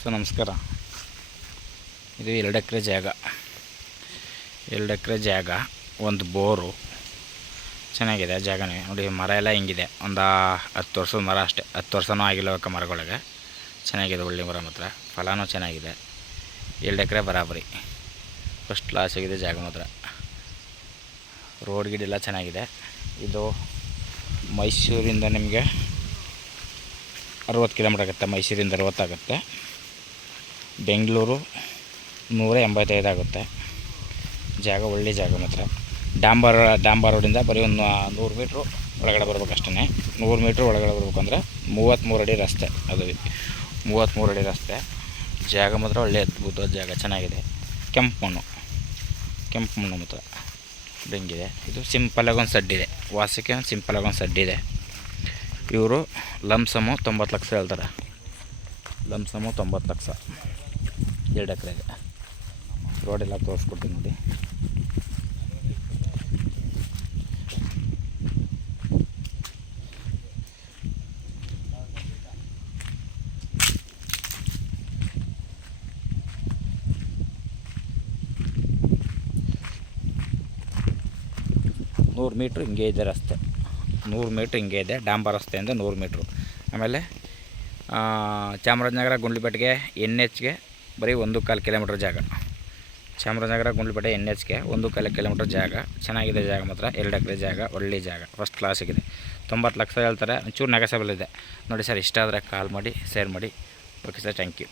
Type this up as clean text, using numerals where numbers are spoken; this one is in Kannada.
ಸರ್ ನಮಸ್ಕಾರ. ಇದು 2 ಎಕರೆ ಜಾಗ, 2 ಎಕರೆ ಜಾಗ, ಒಂದು ಬೋರು ಚೆನ್ನಾಗಿದೆ ಜಾಗನೇ. ನೋಡಿ ಮರ ಎಲ್ಲ ಹಿಂಗಿದೆ, ಒಂದು 10 ವರ್ಷದ ಮರ ಅಷ್ಟೇ, 10 ವರ್ಷನೂ ಆಗಿಲ್ಲ ಮರಗಳಿಗೆ. ಚೆನ್ನಾಗಿದೆ, ಒಳ್ಳೆ ಮರ ಮಾತ್ರ, ಫಲನೂ ಚೆನ್ನಾಗಿದೆ. 2 ಎಕರೆ ಬರಾಬರಿ ಫಸ್ಟ್ ಕ್ಲಾಸ್ ಆಗಿದೆ ಜಾಗ ಮಾತ್ರ. ರೋಡ್ ಗಿಡೆಲ್ಲ ಚೆನ್ನಾಗಿದೆ. ಇದು ಮೈಸೂರಿಂದ ನಿಮಗೆ 60 ಕಿಲೋಮೀಟ್ರ್ ಆಗುತ್ತೆ, ಮೈಸೂರಿಂದ 60 ಆಗುತ್ತೆ. ಬೆಂಗಳೂರು 185 ಆಗುತ್ತೆ. ಜಾಗ ಒಳ್ಳೆ ಜಾಗ ಮಾತ್ರ. ಡಾಂಬರ್ ರೋಡಿಂದ ಬರೀ ಒಂದು 100 ಮೀಟ್ರು ಒಳಗಡೆ ಬರ್ಬೇಕು ಅಷ್ಟೇ. 100 ಮೀಟ್ರ್ ಒಳಗಡೆ ಬರ್ಬೇಕಂದ್ರೆ 33 ಅಡಿ ರಸ್ತೆ, ಅದು 33 ಅಡಿ ರಸ್ತೆ. ಜಾಗ ಮಾತ್ರ ಒಳ್ಳೆ ಅದ್ಭುತ ಜಾಗ, ಚೆನ್ನಾಗಿದೆ. ಕೆಂಪು ಮಣ್ಣು ಮಾತ್ರ ಬೆಂಗಿದೆ. ಇದು ಸಿಂಪಲಾಗಿ ಒಂದು ಸಡ್ಡಿದೆ, ವಾಸಕ್ಕೆ ಸಿಂಪಲಾಗಿ ಒಂದು ಸಡ್ಡಿದೆ. ಇವರು ಲಂಸಮು 90 ಲಕ್ಷ ಹೇಳ್ತಾರೆ. ಲಂಸಮು 90 ಲಕ್ಷ 2 ಎಕರೆಗೆ. ರೋಡೆಲ್ಲ ತೋರಿಸ್ಕೊಡ್ತೀನಿ ನೋಡಿ. ನೂರು ಮೀಟ್ರ್ ಹಿಂಗೆ ಇದೆ ರಸ್ತೆ, 100 ಮೀಟ್ರ್ ಹಿಂಗೆ ಇದೆ. ಡಾಂಬರ್ ರಸ್ತೆಯಿಂದ 100 ಮೀಟ್ರು. ಆಮೇಲೆ ಚಾಮರಾಜನಗರ ಗುಂಡ್ಲುಪೇಟೆಗೆ NHಗೆ ಬರೀ 1.25 ಕಿಲೋಮೀಟ್ರ್ ಜಾಗ. ಚಾಮರಾಜನಗರ ಗುಂಡ್ಲುಪೇಟೆ NHಗೆ 1.25 ಕಿಲೋಮೀಟ್ರ್ ಜಾಗ. ಚೆನ್ನಾಗಿದೆ ಜಾಗ ಮಾತ್ರ. 2 ಎಕರೆ ಜಾಗ, ಒಳ್ಳೆ ಜಾಗ, ಫಸ್ಟ್ ಕ್ಲಾಸಿಗಿದೆ. 90 ಲಕ್ಷ ಹೇಳ್ತಾರೆ, ಒಂಚೂರು ನೆಗೋಸಿಯಬಲ್ ಇದೆ ನೋಡಿ ಸರ್. ಇಷ್ಟ ಆದರೆ ಕಾಲ್ ಮಾಡಿ, ಶೇರ್ ಮಾಡಿ. Okay sir, thank you.